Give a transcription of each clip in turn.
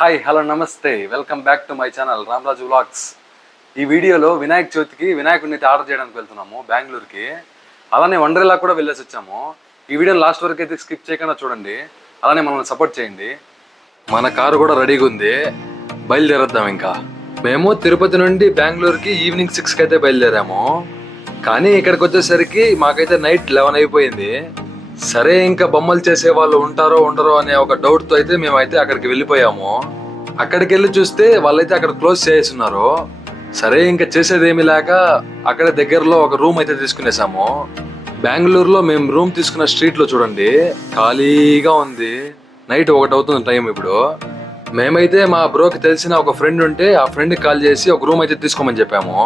Hi hello నమస్తే. Welcome back to my channel Ramaraju vlogs ఈ వీడియోలో వినాయక చవితికి వినాయకుడిని అయితే ఆర్డర్ చేయడానికి వెళ్తున్నాము బెంగళూరుకి. అలానే వండర్లా కూడా వెళ్ళేసి వచ్చాము. ఈ వీడియో లాస్ట్ వరకు అయితే స్కిప్ చేయకుండా చూడండి. అలానే మనల్ని సపోర్ట్ చేయండి. మన కారు కూడా రెడీగా ఉంది. బయలుదేరద్దాం ఇంకా. మేము తిరుపతి నుండి బెంగళూరుకి ఈవినింగ్ సిక్స్కి అయితే బయలుదేరాము. కానీ ఇక్కడికి వచ్చేసరికి మాకైతే నైట్ లెవెన్ అయిపోయింది. సరే ఇంకా బొమ్మలు చేసే వాళ్ళు ఉంటారో ఉండరో అనే ఒక డౌట్తో అయితే మేమైతే అక్కడికి వెళ్ళిపోయాము. అక్కడికి వెళ్ళి చూస్తే వాళ్ళైతే అక్కడ క్లోజ్ చేస్తున్నారు సరే ఇంకా చేసేదేమీ లేక అక్కడ దగ్గరలో ఒక రూమ్ అయితే తీసుకునేసాము. బెంగళూరులో మేము రూమ్ తీసుకున్న స్ట్రీట్లో చూడండి ఖాళీగా ఉంది. నైట్ ఒకటి అవుతుంది టైం ఇప్పుడు. మేమైతే మా బ్రోకి తెలిసిన ఒక ఫ్రెండ్ ఉంటే ఆ ఫ్రెండ్కి కాల్ చేసి ఒక రూమ్ అయితే తీసుకోమని చెప్పాము.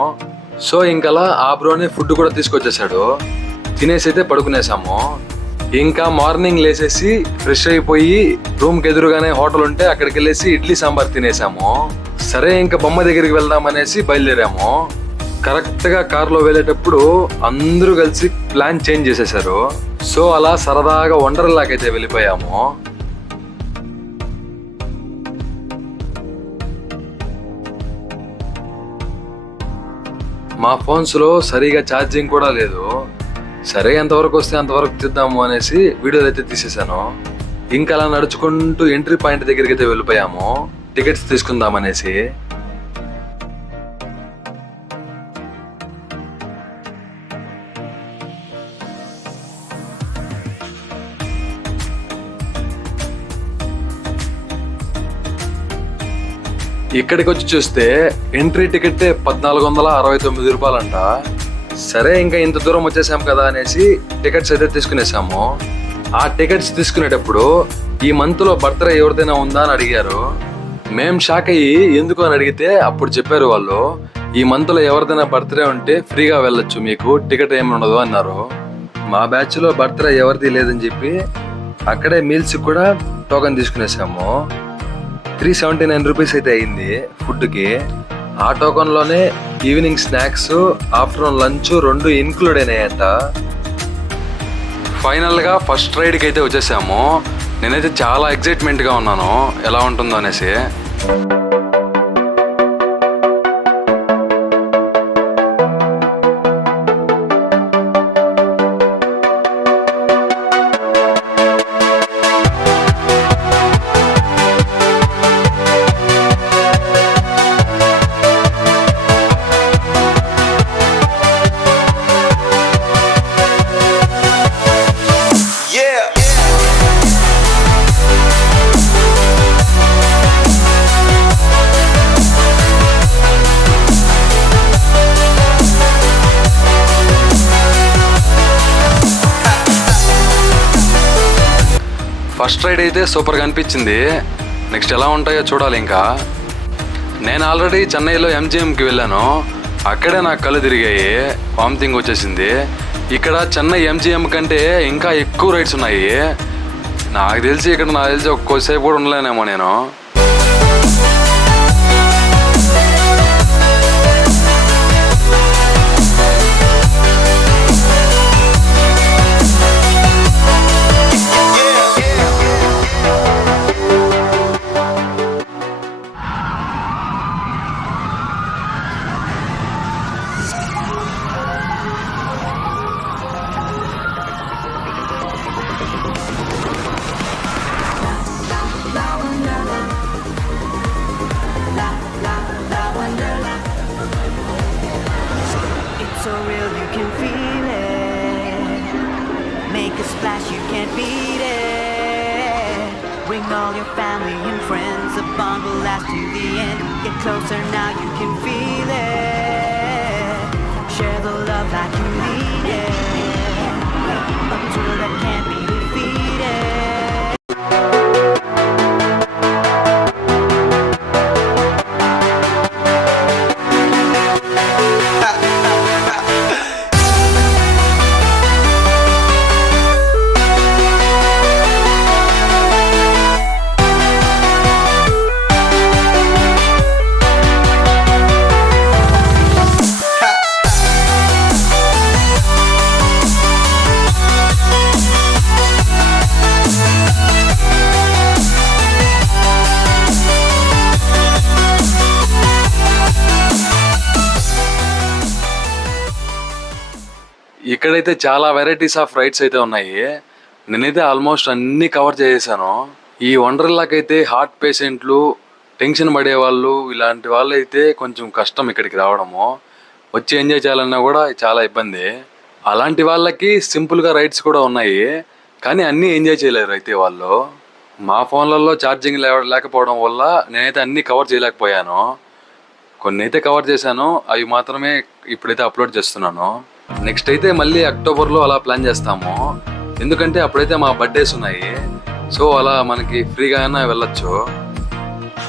సో ఇంకలా ఆ బ్రోనే ఫుడ్ కూడా తీసుకొచ్చేసాడు తినేసి అయితే పడుకునేసాము. ఇంకా మార్నింగ్ లేసేసి ఫ్రెష్ అయిపోయి రూమ్కి ఎదురుగానే హోటల్ ఉంటే అక్కడికి వెళ్ళేసి ఇడ్లీ సాంబార్ తినేసాము. సరే ఇంకా బొమ్మ దగ్గరికి వెళ్దాం అనేసి బయలుదేరాము. కరెక్ట్గా కార్లో వెళ్ళేటప్పుడు అందరూ కలిసి ప్లాన్ చేంజ్ చేసేసారు సో అలా సరదాగా వండర్లాకైతే వెళ్ళిపోయాము. మా ఫోన్స్లో సరిగా ఛార్జింగ్ కూడా లేదు. సరే ఎంతవరకు వస్తే అంతవరకు తీద్దాము అనేసి వీడియోలు అయితే తీసేసాను ఇంకా అలా నడుచుకుంటూ ఎంట్రీ పాయింట్ దగ్గరికి అయితే వెళ్ళిపోయాము. టికెట్స్ తీసుకుందాం అనేసి. ఇక్కడికి వచ్చి చూస్తే ఎంట్రీ టికెట్ పద్నాలుగు వందల అరవై తొమ్మిది రూపాయలంట. సరే ఇంకా ఇంత దూరం వచ్చేసాం కదా అనేసి టికెట్స్ అయితే తీసుకునేసాము. ఆ టికెట్స్ తీసుకునేటప్పుడు ఈ మంత్లో బర్త్డే ఎవరిదైనా ఉందా అని అడిగారు. మేం షాక్ అయ్యి ఎందుకు? అని అడిగితే అప్పుడు చెప్పారు వాళ్ళు ఈ మంత్లో ఎవరిదైనా బర్త్డే ఉంటే ఫ్రీగా వెళ్ళొచ్చు మీకు టికెట్ ఏమి ఉండదు అన్నారు. మా బ్యాచ్లో బర్త్డే ఎవరిది లేదని చెప్పి అక్కడే మీల్స్ కూడా టోకెన్ తీసుకునేసాము. త్రీ సెవెంటీ నైన్ రూపీస్ అయితే అయింది ఫుడ్కి. ఆ టోకన్లోనే ఈవినింగ్ స్నాక్స్ ఆఫ్టర్నూన్ లంచ్ రెండు ఇన్క్లూడ్ అయినాయంట. ఫైనల్గా ఫస్ట్ రైడ్కి అయితే వచ్చేసాము. నేనైతే చాలా ఎక్సైట్మెంట్గా ఉన్నాను. ఎలా ఉంటుందో అనేసి. ఫస్ట్ రైడ్ అయితే సూపర్గా అనిపించింది. నెక్స్ట్ ఎలా ఉంటాయో చూడాలి ఇంకా. నేను ఆల్రెడీ చెన్నైలో ఎంజిఎంకి వెళ్ళాను. అక్కడే నాకు కళ్ళు తిరిగాయి. వామిటింగ్ వచ్చేసింది. ఇక్కడ చెన్నై ఎంజిఎం కంటే ఇంకా ఎక్కువ రైడ్స్ ఉన్నాయి. నాకు తెలిసి ఇక్కడ నాకు తెలిసి ఒక్కోసేపు కూడా ఉండలేనేమో నేను. So real, you can feel it. Make a splash, you can't beat it. Bring all your family and friends, the bond will last to the end. Get closer now, you can feel it. Share the love like you ఇక్కడైతే చాలా varieties of rides అయితే ఉన్నాయి. నేనైతే almost అన్ని cover చేసేసాను. ఈ వండర్లాకైతే heart పేషెంట్లు tension పడే వాళ్ళు ఇలాంటి వాళ్ళు అయితే కొంచెం కష్టం ఇక్కడికి రావడము. వచ్చి ఎంజాయ్ చేయాలన్నా కూడా చాలా ఇబ్బంది. అలాంటి వాళ్ళకి సింపుల్గా రైడ్స్ కూడా ఉన్నాయి. కానీ అన్నీ ఎంజాయ్ చేయలేరు అయితే వాళ్ళు. మా ఫోన్లలో ఛార్జింగ్ లేకపోవడం వల్ల నేనైతే అన్నీ కవర్ చేయలేకపోయాను. కొన్ని అయితే కవర్ చేశాను. అవి మాత్రమే ఇప్పుడైతే అప్లోడ్ చేస్తున్నాను. నెక్స్ట్ అయితే మళ్ళీ అక్టోబర్లో అలా ప్లాన్ చేస్తాము. ఎందుకంటే అప్పుడైతే మా బర్త్డేస్ ఉన్నాయి. సో అలా మనకి ఫ్రీగా అయినా వెళ్ళొచ్చు.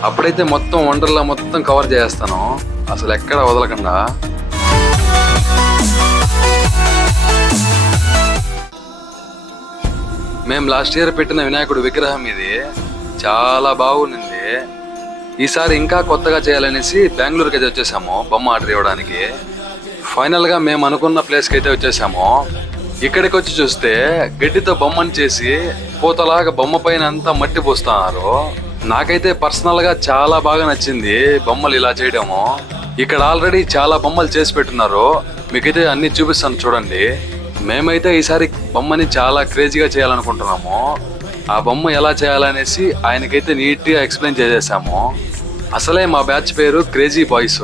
అప్పుడైతే మొత్తం వండర్లా మొత్తం కవర్ చేస్తాను అసలు ఎక్కడ వదలకుండా. మేము లాస్ట్ ఇయర్ పెట్టిన వినాయకుడు విగ్రహం ఇది. చాలా బాగుంది ఈసారి ఇంకా కొత్తగా చేయాలనేసి బెంగళూరుకి అయితే వచ్చేసాము. బొమ్మ ఆర్డర్ ఇవ్వడానికి. ఫైనల్గా మేము అనుకున్న ప్లేస్కి అయితే వచ్చేసాము. ఇక్కడికి వచ్చి చూస్తే గడ్డితో బొమ్మను చేసి పూతలాగా బొమ్మ పైన అంతా మట్టి పోస్తున్నారు. నాకైతే పర్సనల్గా చాలా బాగా నచ్చింది బొమ్మలు ఇలా చేయడము. ఇక్కడ ఆల్రెడీ చాలా బొమ్మలు చేసి పెట్టున్నారు. మీకైతే అన్ని చూపిస్తాను చూడండి. మేమైతే ఈసారి బొమ్మని చాలా క్రేజీగా చేయాలనుకుంటున్నాము. ఆ బొమ్మ ఎలా చేయాలనేసి ఆయనకైతే నీట్గా ఎక్స్ప్లెయిన్ చేసేసాము. అసలే మా బ్యాచ్ పేరు క్రేజీ బాయ్స్.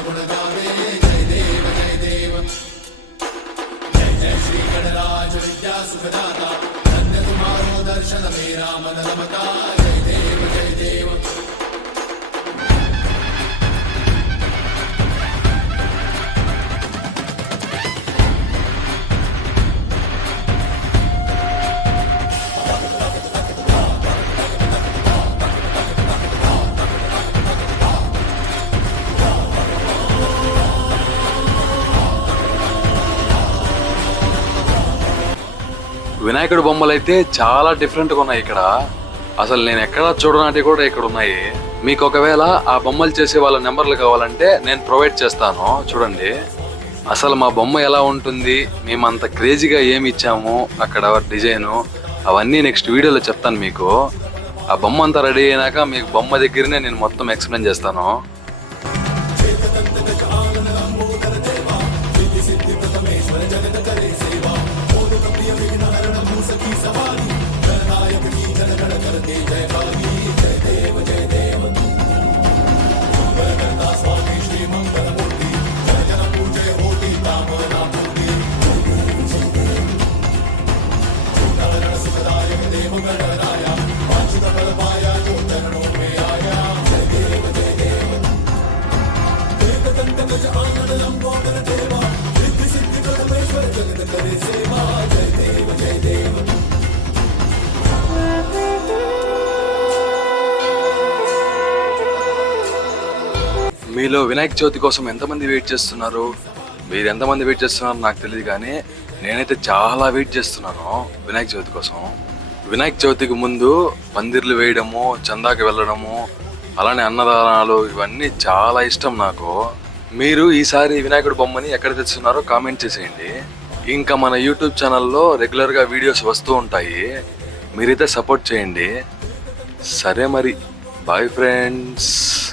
వినాయకుడి బొమ్మలు అయితే చాలా డిఫరెంట్గా ఉన్నాయి ఇక్కడ. అసలు నేను ఎక్కడ చూడనాటి కూడా ఇక్కడ ఉన్నాయి. మీకు ఒకవేళ ఆ బొమ్మలు చేసే వాళ్ళ నెంబర్లు కావాలంటే నేను ప్రొవైడ్ చేస్తాను. చూడండి. అసలు మా బొమ్మ ఎలా ఉంటుంది? మేమంత క్రేజీగా ఏమి ఇచ్చాము? అక్కడ డిజైను? అవన్నీ నెక్స్ట్ వీడియోలో చెప్తాను మీకు. ఆ బొమ్మ అంతా రెడీ అయినాక మీకు బొమ్మ దగ్గరనే నేను మొత్తం ఎక్స్ప్లెయిన్ చేస్తాను. DJ Bob. మీలో వినాయక చవితి కోసం ఎంతమంది వెయిట్ చేస్తున్నారు? మీరు ఎంతమంది వెయిట్ చేస్తున్నారో నాకు తెలియదు కానీ నేనైతే చాలా వెయిట్ చేస్తున్నాను వినాయక చవితి కోసం. వినాయక చవితికి ముందు పందిర్లు వేయడము చందాకి వెళ్ళడము అలానే అన్నదానాలు ఇవన్నీ చాలా ఇష్టం నాకు. మీరు ఈసారి వినాయకుడు బొమ్మని ఎక్కడ తెచ్చున్నారో కామెంట్ చేసేయండి. ఇంకా మన యూట్యూబ్ ఛానల్లో రెగ్యులర్గా వీడియోస్ వస్తూ ఉంటాయి. మీరైతే సపోర్ట్ చేయండి. సరే మరి. Bye friends.